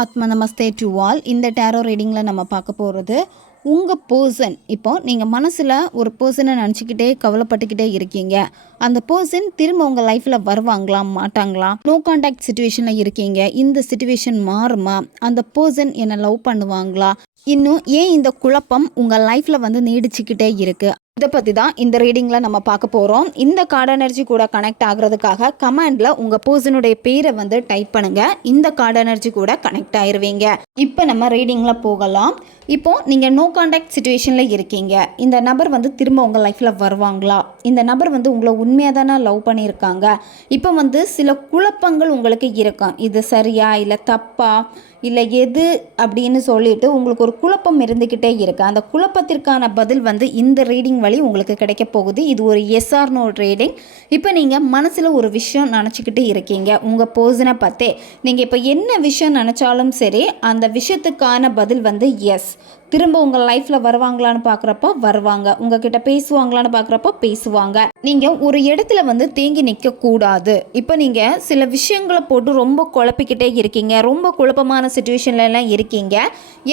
ஆத்ம நமஸ்தே to all. இந்த டேரோ ரீடிங்கில் நம்ம பார்க்க போகிறது உங்கள் பர்சன் இப்போ நீங்கள் மனசில் ஒரு பர்சனை நினச்சிக்கிட்டே கவலைப்பட்டுக்கிட்டே இருக்கீங்க. அந்த பர்சன் திரும்ப உங்கள் லைஃப்பில் வருவாங்களா மாட்டாங்களா? நோ கான்டாக்ட் சுச்சுவேஷனில் இருக்கீங்க. இந்த சுச்சுவேஷன் மாறுமா? அந்த பர்சன் என்னை லவ் பண்ணுவாங்களா? இன்னும் ஏன் இந்த குழப்பம் உங்கள் லைஃப்பில் வந்து நீடிச்சுக்கிட்டே இருக்குது இதை பற்றி தான் இந்த ரீடிங்கில் நம்ம பார்க்க போகிறோம் இந்த கார்டு எனர்ஜி கூட கனெக்ட் ஆகிறதுக்காக கமெண்டில் உங்கள் பர்சனுடைய பேரை வந்து டைப் பண்ணுங்கள் இந்த கார்டு எனர்ஜி கூட கனெக்ட் ஆயிடுவீங்க இப்போ நம்ம ரீடிங்கில் போகலாம். இப்போ நீங்கள் நோ கான்டாக்ட் சுச்சுவேஷனில் இருக்கீங்க. இந்த நபர் வந்து திரும்ப உங்கள் லைஃப்பில் வருவாங்களா? இந்த நபர் வந்து உங்களை உண்மையாக தானே லவ் பண்ணியிருக்காங்க? இப்போ வந்து சில குழப்பங்கள் உங்களுக்கு இருக்கும். இது சரியா இல்லை தப்பா இல்லை எது அப்படின்னு சொல்லிட்டு உங்களுக்கு ஒரு குழப்பம் இருந்துக்கிட்டே இருக்குது அந்த குழப்பத்திற்கான பதில் வந்து இந்த ரீடிங் வழி உங்களுக்கு கிடைக்க போகுது. இது ஒரு எஸ்ஆர் நோ ட்ரேடிங் இப்போ நீங்கள் மனசில் ஒரு விஷயம் நினச்சிக்கிட்டு இருக்கீங்க. உங்கள் பர்சனை பார்த்தே. நீங்கள் இப்போ என்ன விஷயம் நினச்சாலும் சரி அந்த விஷயத்துக்கான பதில் வந்து எஸ் திரும்ப உங்கள் லைஃப்பில் வருவாங்களான்னு பார்க்குறப்போ வருவாங்க. உங்ககிட்ட பேசுவாங்களான்னு பார்க்குறப்போ பேசுவாங்க. நீங்கள் ஒரு இடத்துல வந்து தேங்கி நிற்கக்கூடாது இப்போ நீங்கள் சில விஷயங்களை போட்டு ரொம்ப குழப்பிக்கிட்டே இருக்கீங்க. ரொம்ப குழப்பமான சுச்சுவேஷன்லலாம் இருக்கீங்க.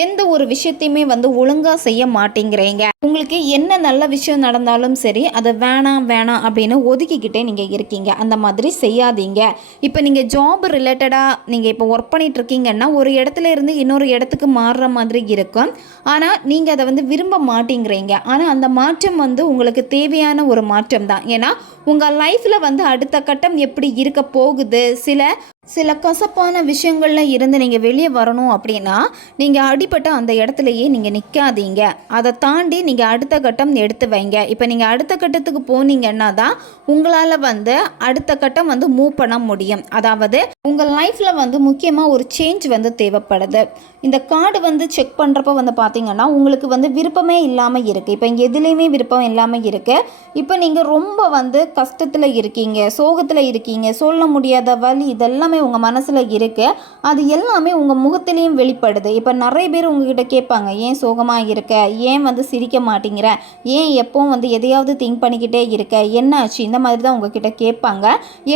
எந்த ஒரு விஷயத்தையுமே வந்து ஒழுங்காக செய்ய மாட்டேங்கிறீங்க. உங்களுக்கு என்ன நல்ல விஷயம் நடந்தாலும் சரி அதை வேணாம் வேணாம் அப்படின்னு ஒதுக்கிக்கிட்டே நீங்கள் இருக்கீங்க. அந்த மாதிரி செய்யாதீங்க. இப்போ நீங்கள் ஜாப் ரிலேட்டடாக நீங்கள் இப்போ ஒர்க் பண்ணிகிட்ருக்கீங்கன்னா ஒரு இடத்துல இருந்து இன்னொரு இடத்துக்கு மாறுற மாதிரி இருக்கும். ஆனால் நீங்கள் அதை வந்து விரும்ப மாட்டேங்கிறீங்க. ஆனால் அந்த மாற்றம் வந்து உங்களுக்கு தேவையான ஒரு மாற்றம் தான். ஏன்னா உங்கள் லைஃப்பில் வந்து அடுத்த கட்டம் எப்படி இருக்க போகுது? சில சில கசப்பான விஷயங்களில் இருந்து நீங்கள் வெளியே வரணும் அப்படின்னா நீங்கள் அடிபட்ட அந்த இடத்துலையே நீங்கள் நிற்காதீங்க அதை தாண்டி நீங்கள் அடுத்த கட்டம் எடுத்து வைங்க. இப்போ நீங்கள் அடுத்த கட்டத்துக்கு போனீங்கன்னா தான் உங்களால் வந்து அடுத்த கட்டம் வந்து மூவ் பண்ண முடியும். அதாவது உங்கள் லைஃப்பில் வந்து முக்கியமாக ஒரு சேஞ்ச் வந்து தேவைப்படுது. இந்த கார்டு வந்து செக் பண்ணுறப்ப வந்து பார்த்தீங்கன்னா உங்களுக்கு வந்து விருப்பமே இல்லாமல் இருக்குது இப்போ இங்கே எதுலேயுமே விருப்பம் இல்லாமல் இருக்குது இப்போ நீங்கள் ரொம்ப வந்து கஷ்டத்தில் இருக்கீங்க சோகத்தில் இருக்கீங்க சொல்ல முடியாத வழி இதெல்லாம் உங்கள் மனசில் இருக்குது அது எல்லாமே உங்கள் முகத்திலையும் வெளிப்படுது. இப்போ நிறைய பேர் உங்ககிட்ட கேட்பாங்க ஏன் சோகமாக இருக்க? ஏன் வந்து சிரிக்க மாட்டேங்கிற? ஏன் எப்போவும் வந்து எதையாவது திங்க் பண்ணிக்கிட்டே இருக்க? என்ன ஆச்சு? இந்த மாதிரி தான் உங்ககிட்ட கேட்பாங்க.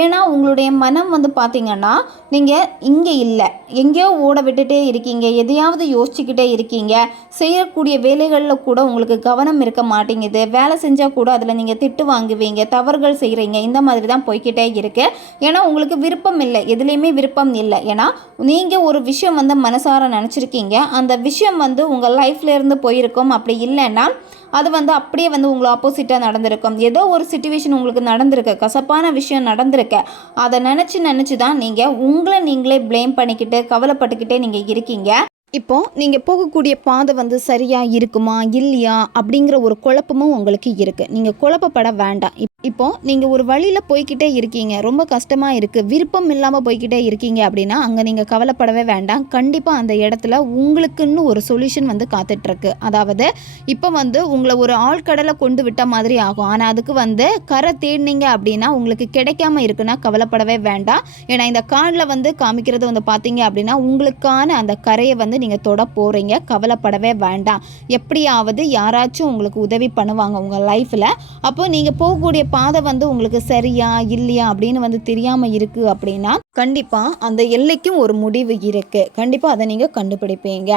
ஏன்னா உங்களுடைய மனம் வந்து பார்த்திங்கன்னா நீங்கள் இங்கே இல்லை. எங்கேயோ ஓட விட்டுட்டே இருக்கீங்க. எதையாவது யோசிச்சுக்கிட்டே இருக்கீங்க. செய்யக்கூடிய வேலைகளில் கூட உங்களுக்கு கவனம் இருக்க மாட்டேங்குது. வேலை செஞ்சால் கூட அதில் நீங்கள் திட்டு வாங்குவீங்க தவறுகள் செய்கிறீங்க இந்த மாதிரி தான் போய்கிட்டே இருக்குது ஏன்னா உங்களுக்கு விருப்பம் இல்லை. எதுலேயுமே விருப்பம் இல்லை. ஏன்னா நீங்கள் ஒரு விஷயம் வந்து மனசார நினச்சிருக்கீங்க. அந்த விஷயம் வந்து உங்கள் லைஃப்ல இருந்து போயிருக்கும். அப்படி இல்லைன்னா அது வந்து அப்படியே வந்து உங்களை ஆப்போசிட்டாக நடந்திருக்கும். ஏதோ ஒரு சுச்சுவேஷன் உங்களுக்கு நடந்திருக்கு. கசப்பான விஷயம் நடந்திருக்கு. அதை நினச்சி நினச்சி தான் நீங்கள் உங்களை நீங்களே ப்ளேம் பண்ணிக்கிட்டு கவலைப்பட்டுக்கிட்டே நீங்கள் இருக்கீங்க. இப்போ நீங்கள் போகக்கூடிய பாதை வந்து சரியாக இருக்குமா இல்லையா அப்படிங்கிற ஒரு குழப்பமும் உங்களுக்கு இருக்குது நீங்கள் குழப்பப்பட வேண்டாம். இப்- இப்போ நீங்கள் ஒரு வழியில் போய்க்கிட்டே இருக்கீங்க. ரொம்ப கஷ்டமாக இருக்குது விருப்பம் இல்லாமல் போய்க்கிட்டே இருக்கீங்க அப்படின்னா அங்கே நீங்கள் கவலைப்படவே வேண்டாம். கண்டிப்பாக அந்த இடத்துல உங்களுக்குன்னு ஒரு சொல்யூஷன் வந்து காத்துட்ருக்கு. அதாவது இப்போ வந்து உங்களை ஒரு ஆழ்கடலை கொண்டு விட்ட மாதிரி ஆகும். ஆனால் அதுக்கு வந்து கரை தேடினீங்க அப்படின்னா உங்களுக்கு கிடைக்காம இருக்குன்னா கவலைப்படவே வேண்டாம். ஏன்னா இந்த கார்டில் வந்து காமிக்கிறது வந்து பார்த்தீங்க அப்படின்னா உங்களுக்கான அந்த கரையை வந்து நீங்கள் தொட போகிறீங்க கவலைப்படவே வேண்டாம். எப்படியாவது யாராச்சும் உங்களுக்கு உதவி பண்ணுவாங்க உங்கள் லைஃப்பில் அப்போ நீங்கள் போகக்கூடிய பாதை வந்து உங்களுக்கு சரியா இல்லையா அப்படின்னு வந்து தெரியாமல் இருக்குது அப்படின்னா கண்டிப்பாக அந்த எல்லைக்கும் ஒரு முடிவு இருக்குது கண்டிப்பாக அதை நீங்கள் கண்டுபிடிப்பீங்க.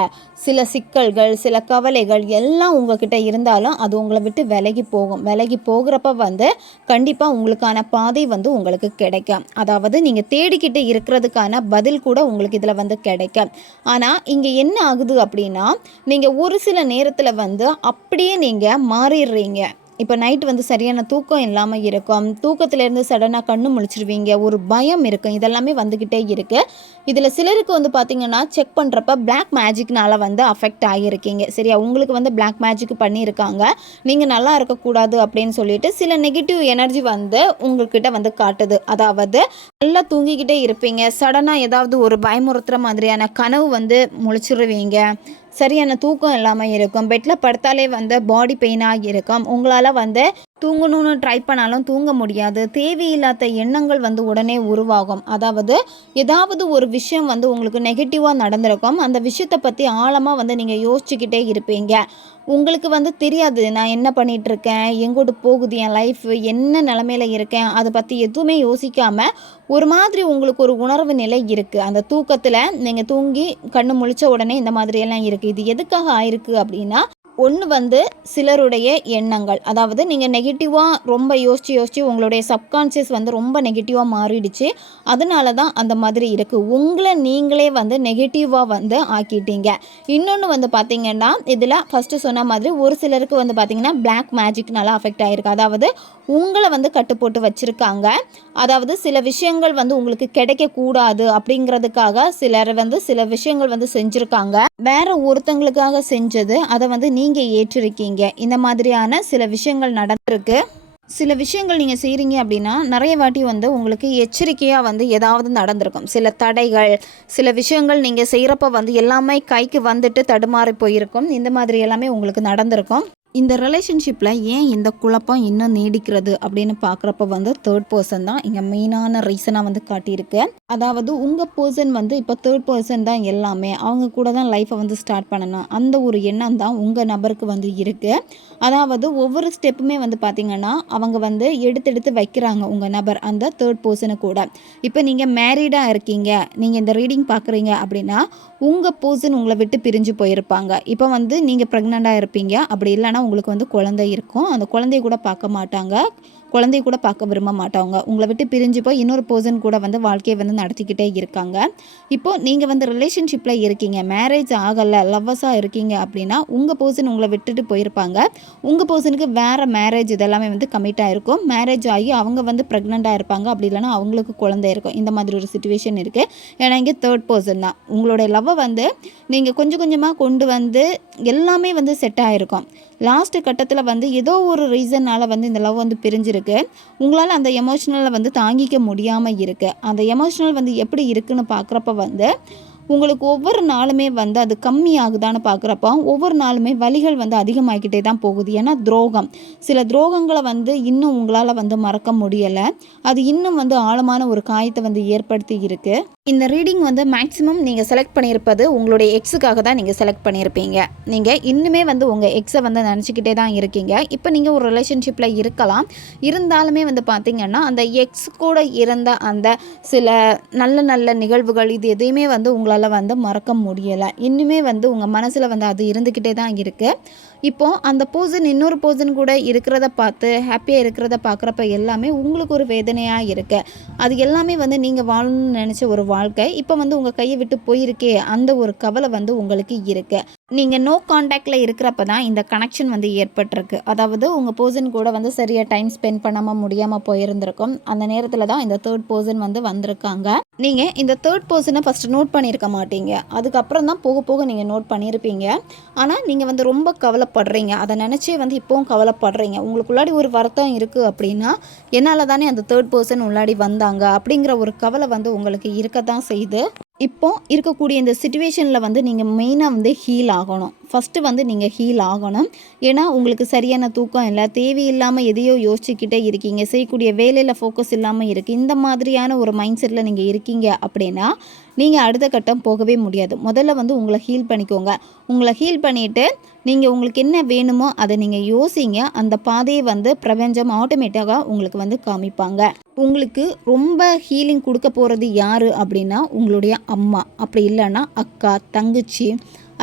சில சிக்கல்கள் சில கவலைகள் எல்லாம் உங்ககிட்ட இருந்தாலும் அது உங்களை விட்டு விலகி போகும். விலகி போகிறப்ப வந்து கண்டிப்பாக உங்களுக்கான பாதை வந்து உங்களுக்கு கிடைக்கும். அதாவது நீங்கள் தேடிக்கிட்டு இருக்கிறதுக்கான பதில் கூட உங்களுக்கு இதில் வந்து கிடைக்கும். ஆனால் இங்கே என்ன ஆகுது அப்படின்னா நீங்கள் ஒரு சில நேரத்தில் வந்து அப்படியே நீங்கள் மாறிடுறீங்க. இப்போ நைட் வந்து சரியான தூக்கம் இல்லாமல் இருக்கும். தூக்கத்திலேருந்து சடனாக கண்ணு முழிச்சிருவீங்க. ஒரு பயம் இருக்கும். இதெல்லாமே வந்துக்கிட்டே இருக்குது இதில் சிலருக்கு வந்து பார்த்திங்கன்னா செக் பண்ணுறப்ப பிளாக் மேஜிக்னால் வந்து அஃபெக்ட் ஆகியிருக்கீங்க சரியா? உங்களுக்கு வந்து பிளாக் மேஜிக் பண்ணியிருக்காங்க நீங்கள் நல்லா இருக்கக்கூடாது அப்படின்னு சொல்லிட்டு சில நெகட்டிவ் எனர்ஜி வந்து உங்கள்கிட்ட வந்து காட்டுது. அதாவது நல்லா தூங்கிக்கிட்டே இருப்பீங்க. சடனாக ஏதாவது ஒரு பயமுறுத்துகிற மாதிரியான கனவு வந்து முழிச்சிருவீங்க. சரியான தூக்கம் இல்லாமல் இருக்கும். பெட்டில் படுத்தாலே வந்து பாடி பெயினாக இருக்கும். உங்களால் வந்து தூங்கணும்னு ட்ரை பண்ணாலும் தூங்க முடியாது. தேவையில்லாத எண்ணங்கள் வந்து உடனே உருவாகும். அதாவது ஏதாவது ஒரு விஷயம் வந்து உங்களுக்கு நெகட்டிவாக நடந்திருக்கும். அந்த விஷயத்தை பற்றி ஆழமாக வந்து நீங்கள் யோசிச்சுக்கிட்டே இருப்பீங்க. உங்களுக்கு வந்து தெரியாது நான் என்ன பண்ணிகிட்ருக்கேன் இருக்கேன் எங்கோட்டு போகுது? என் லைஃப் என்ன நிலமையில இருக்கேன்? அதை பற்றி எதுவுமே யோசிக்காமல் ஒரு மாதிரி உங்களுக்கு ஒரு உணர்வு நிலை இருக்குது அந்த தூக்கத்தில் நீங்கள் தூங்கி கண்ணு முழிச்ச உடனே இந்த மாதிரியெல்லாம் இருக்குது இது எதுக்காக ஆயிருக்கு அப்படின்னா ஒன்று வந்து சிலருடைய எண்ணங்கள். அதாவது நீங்கள் நெகட்டிவாக ரொம்ப யோசித்து யோசித்து உங்களுடைய சப்கான்ஷியஸ் வந்து ரொம்ப நெகட்டிவாக மாறிடுச்சு. அதனால தான் அந்த மாதிரி இருக்குது உங்களை நீங்களே வந்து நெகட்டிவாக வந்து ஆக்கிட்டீங்க. இன்னொன்று வந்து பார்த்திங்கன்னா இதில் ஃபஸ்ட்டு சொன்ன மாதிரி ஒரு சிலருக்கு வந்து பார்த்திங்கன்னா பிளாக் மேஜிக்னால அஃபெக்ட் ஆகிருக்கு அதாவது உங்களை வந்து கட்டுப்போட்டு வச்சுருக்காங்க. அதாவது சில விஷயங்கள் வந்து உங்களுக்கு கிடைக்கக்கூடாது அப்படிங்கிறதுக்காக சிலர் வந்து சில விஷயங்கள் வந்து செஞ்சுருக்காங்க. வேறு ஒருத்தங்களுக்காக செஞ்சது அதை வந்து நீங்கள் நீங்கள் ஏற்றிருக்கீங்க. இந்த மாதிரியான சில விஷயங்கள் நடந்திருக்கு. சில விஷயங்கள் நீங்கள் செய்கிறீங்க அப்படின்னா நிறைய வாட்டி வந்து உங்களுக்கு எச்சரிக்கையாக வந்து ஏதாவது நடந்திருக்கும். சில தடைகள் சில விஷயங்கள் நீங்கள் செய்கிறப்ப வந்து எல்லாமே கைக்கு வந்துட்டு தடுமாறி போயிருக்கும். இந்த மாதிரி எல்லாமே உங்களுக்கு நடந்திருக்கும். இந்த ரிலேஷன்ஷிப்பில் ஏன் இந்த குழப்பம் இன்னும் நீடிக்கிறது அப்படின்னு பார்க்குறப்ப வந்து தேர்ட் பர்சன் தான் இங்கே மெயினான ரீசனாக வந்து காட்டியிருக்கு. அதாவது உங்கள் பர்சன் வந்து இப்போ தேர்ட் பர்சன் தான் எல்லாமே. அவங்க கூட தான் லைஃப்பை வந்து ஸ்டார்ட் பண்ணணும். அந்த ஒரு எண்ணம் தான் உங்கள் நபருக்கு வந்து இருக்குது அதாவது ஒவ்வொரு ஸ்டெப்புமே வந்து பார்த்திங்கன்னா அவங்க வந்து எடுத்து எடுத்து வைக்கிறாங்க உங்கள் நபர் அந்த தேர்ட் பர்சனு கூட. இப்போ நீங்கள் மேரீடாக இருக்கீங்க நீங்கள் இந்த ரீடிங் பார்க்குறீங்க அப்படின்னா உங்கள் பர்சன் உங்களை விட்டு பிரிஞ்சு போயிருப்பாங்க. இப்போ வந்து நீங்கள் ப்ரெக்னெண்ட்டாக இருப்பீங்க. அப்படி இல்லைன்னா உங்களுக்கு வந்து குழந்தை இருக்கும். அந்த குழந்தைய கூட பார்க்க மாட்டாங்க. குழந்தைய கூட பார்க்க விரும்ப மாட்டவங்க. உங்களை விட்டு பிரிஞ்சு போய் இன்னொரு பர்சன் கூட வந்து வாழ்க்கையை வந்து நடத்திக்கிட்டே இருக்காங்க. இப்போது நீங்கள் வந்து ரிலேஷன்ஷிப்பில் இருக்கீங்க. மேரேஜ் ஆகலை லவ்வர்ஸாக இருக்கீங்க அப்படின்னா உங்கள் பர்சன் உங்களை விட்டுட்டு போயிருப்பாங்க. உங்கள் பர்சனுக்கு வேறு மேரேஜ் இதெல்லாமே வந்து கமிட்டாக இருக்கும் மேரேஜ் ஆகி அவங்க வந்து ப்ரெக்னெண்ட்டாக இருப்பாங்க. அப்படி இல்லைன்னா அவங்களுக்கு குழந்தை இருக்கும். இந்த மாதிரி ஒரு சுச்சுவேஷன் இருக்குது ஏன்னா இங்கே தேர்ட் பர்சன் தான். உங்களுடைய லவ்வை வந்து நீங்கள் கொஞ்சம் கொஞ்சமாக கொண்டு வந்து எல்லாமே வந்து செட் ஆகிருக்கும் லாஸ்ட்டு கட்டத்தில் வந்து ஏதோ ஒரு ரீசனால் வந்து இந்த லவ் வந்து பிரிஞ்சிருக்கு. உங்களால் அந்த எமோஷ்னலை வந்து தாங்கிக்க முடியாமல் இருக்குது அந்த எமோஷ்னல் வந்து எப்படி இருக்குன்னு பார்க்குறப்ப வந்து உங்களுக்கு ஒவ்வொரு நாளுமே வந்து அது கம்மியாகுதான்னு பார்க்குறப்ப ஒவ்வொரு நாளுமே வலிகள் வந்து அதிகமாகிக்கிட்டே தான் போகுது. ஏன்னா துரோகம். சில துரோகங்களை வந்து இன்னும் உங்களால் வந்து மறக்க முடியலை. அது இன்னும் வந்து ஆழமான ஒரு காயத்தை வந்து ஏற்படுத்தி இருக்குது இந்த ரீடிங் வந்து மேக்ஸிமம் நீங்கள் செலக்ட் பண்ணியிருப்பது உங்களுடைய எக்ஸுக்காக தான் நீங்கள் செலக்ட் பண்ணியிருப்பீங்க. நீங்கள் இன்னுமே வந்து உங்கள் எக்ஸை வந்து நினச்சிக்கிட்டே தான் இருக்கீங்க. இப்போ நீங்கள் ஒரு ரிலேஷன்ஷிப்பில் இருக்கலாம். இருந்தாலுமே வந்து பார்த்திங்கன்னா அந்த எக்ஸ் கூட இருந்த அந்த சில நல்ல நல்ல நிகழ்வுகள் இது எதையுமே வந்து உங்களால் வந்து மறக்க முடியலை. இன்னுமே வந்து உங்கள் மனசில் வந்து அது இருந்துக்கிட்டே தான் இருக்குது இப்போது அந்த போர்ஷன் இன்னொரு போர்ஷன் கூட இருக்கிறத பார்த்து ஹாப்பியாக இருக்கிறத பார்க்குறப்ப எல்லாமே உங்களுக்கு ஒரு வேதனையாக இருக்குது அது எல்லாமே வந்து நீங்கள் வாழணும்னு நினச்ச ஒரு வாழ்க்கை இப்போ வந்து உங்கள் கையை விட்டு போயிருக்கே அந்த ஒரு கவலை வந்து உங்களுக்கு இருக்குது நீங்கள் நோ காண்டாக்டில் இருக்கிறப்ப தான் இந்த கனெக்ஷன் வந்து ஏற்பட்டிருக்கு. அதாவது உங்கள் பர்சன் கூட வந்து சரியாக டைம் ஸ்பெண்ட் பண்ணாமல் முடியாமல் போயிருந்திருக்கும். அந்த நேரத்தில் தான் இந்த தேர்ட் பர்சன் வந்து வந்திருக்காங்க. நீங்கள் இந்த தேர்ட் பர்சனை ஃபஸ்ட்டு நோட் பண்ணியிருக்க மாட்டீங்க. அதுக்கப்புறம் தான் போக போக நீங்கள் நோட் பண்ணியிருப்பீங்க ஆனால் நீங்கள் வந்து ரொம்ப கவலைப்படுறீங்க. அதை நினச்சே வந்து இப்போவும் கவலைப்படுறீங்க. உங்களுக்குள்ளாடி ஒரு வருத்தம் இருக்குது அப்படின்னா என்னால் தானே அந்த தேர்ட் பர்சன் உள்ளாடி வந்தாங்க அப்படிங்கிற ஒரு கவலை வந்து உங்களுக்கு இருக்க தான் செய்யுது. இப்போ இருக்கக்கூடிய இந்த சுச்சுவேஷனில் வந்து நீங்கள் மெயினாக வந்து ஹீல் ஆகணும். ஃபஸ்ட்டு வந்து நீங்கள் ஹீல் ஆகணும். ஏன்னா உங்களுக்கு சரியான தூக்கம் இல்லை தேவையில்லாமல் எதையோ யோசிச்சுக்கிட்டே இருக்கீங்க செய்யக்கூடிய வேலையில் ஃபோக்கஸ் இல்லாமல் இருக்குது இந்த மாதிரியான ஒரு மைண்ட் செட்டில் நீங்கள் இருக்கீங்க அப்படின்னா நீங்கள் அடுத்த கட்டம் போகவே முடியாது. முதல்ல வந்து உங்களை ஹீல் பண்ணிக்கோங்க. உங்களை ஹீல் பண்ணிவிட்டு நீங்கள் உங்களுக்கு என்ன வேணுமோ அதை நீங்கள் யோசிங்க. அந்த பாதையை வந்து பிரபஞ்சம் ஆட்டோமேட்டிக்காக உங்களுக்கு வந்து காமிப்பாங்க. உங்களுக்கு ரொம்ப ஹீலிங் கொடுக்க போகிறது யார் அப்படின்னா உங்களுடைய அம்மா. அப்படி இல்லைன்னா அக்கா தங்கச்சி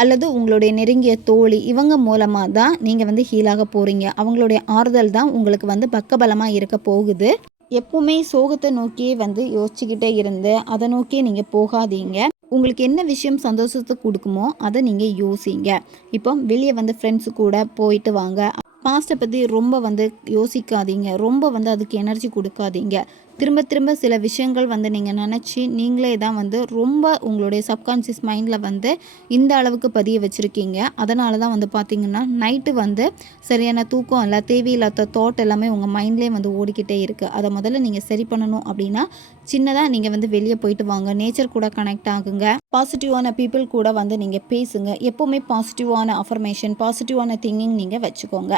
அல்லது உங்களுடைய நெருங்கிய தோழி இவங்க மூலமாக தான் நீங்கள் வந்து ஹீலாக போகிறீங்க அவங்களுடைய ஆறுதல் தான் உங்களுக்கு வந்து பக்கபலமாக இருக்க போகுது. எப்பவுமே சோகத்தை நோக்கியே வந்து யோசிச்சுக்கிட்டே இருந்து அதை நோக்கியே நீங்கள் போகாதீங்க. உங்களுக்கு என்ன விஷயம் சந்தோஷத்தை கொடுக்குமோ அதை நீங்கள் யோசிங்க. இப்போ வெளியே வந்து ஃப்ரெண்ட்ஸு கூட போயிட்டு வாங்க. பாஸ்ட்டை பற்றி ரொம்ப வந்து யோசிக்காதீங்க. ரொம்ப வந்து அதுக்கு எனர்ஜி கொடுக்காதீங்க. திரும்ப திரும்ப சில விஷயங்கள் வந்து நீங்கள் நினச்சி நீங்களே தான் வந்து ரொம்ப உங்களுடைய சப்கான்ஷியஸ் மைண்டில் வந்து இந்த அளவுக்கு பதிய வச்சுருக்கீங்க. அதனால தான் வந்து பார்த்திங்கன்னா நைட்டு வந்து சரியான தூக்கம் இல்லை தேவையில்லாத தாட் எல்லாமே உங்கள் மைண்ட்லேயே வந்து ஓடிக்கிட்டே இருக்குது அதை முதல்ல நீங்கள் சரி பண்ணணும் அப்படின்னா சின்னதாக நீங்கள் வந்து வெளியே போயிட்டு வாங்க. நேச்சர் கூட கனெக்ட் ஆகுங்க. பாசிட்டிவான பீப்புள் கூட வந்து நீங்கள் பேசுங்க. எப்போவுமே பாசிட்டிவான அஃபர்மேஷன் பாசிட்டிவான திங்கிங் நீங்கள் வச்சுக்கோங்க.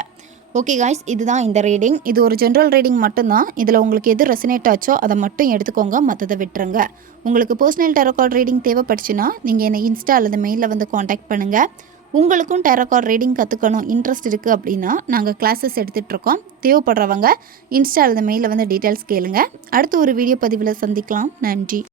ஓகே காய்ஸ் இதுதான் இந்த ரீடிங் இது ஒரு ஜென்ரல் ரீடிங் மட்டும்தான். இதில் உங்களுக்கு எது ரெசனேட் ஆச்சோ அதை மட்டும் எடுத்துக்கோங்க மற்றதை விட்டுருங்க. உங்களுக்கு பர்சனல் டேரோ ரீடிங் தேவைப்பட்டுச்சுன்னா நீங்கள் என்னை இன்ஸ்டா அல்லது மெயிலில் வந்து காண்டாக்ட் பண்ணுங்கள் உங்களுக்கும் டேரோ ரீடிங் கற்றுக்கணும் இன்ட்ரெஸ்ட் இருக்குது அப்படின்னா நாங்கள் கிளாஸஸ் எடுத்துகிட்ருக்கோம் தேவைப்படுறவங்க இன்ஸ்டா அல்லது மெயிலில் வந்து டீட்டெயில்ஸ் கேளுங்க. அடுத்து ஒரு வீடியோ பதிவில் சந்திக்கலாம். நன்றி.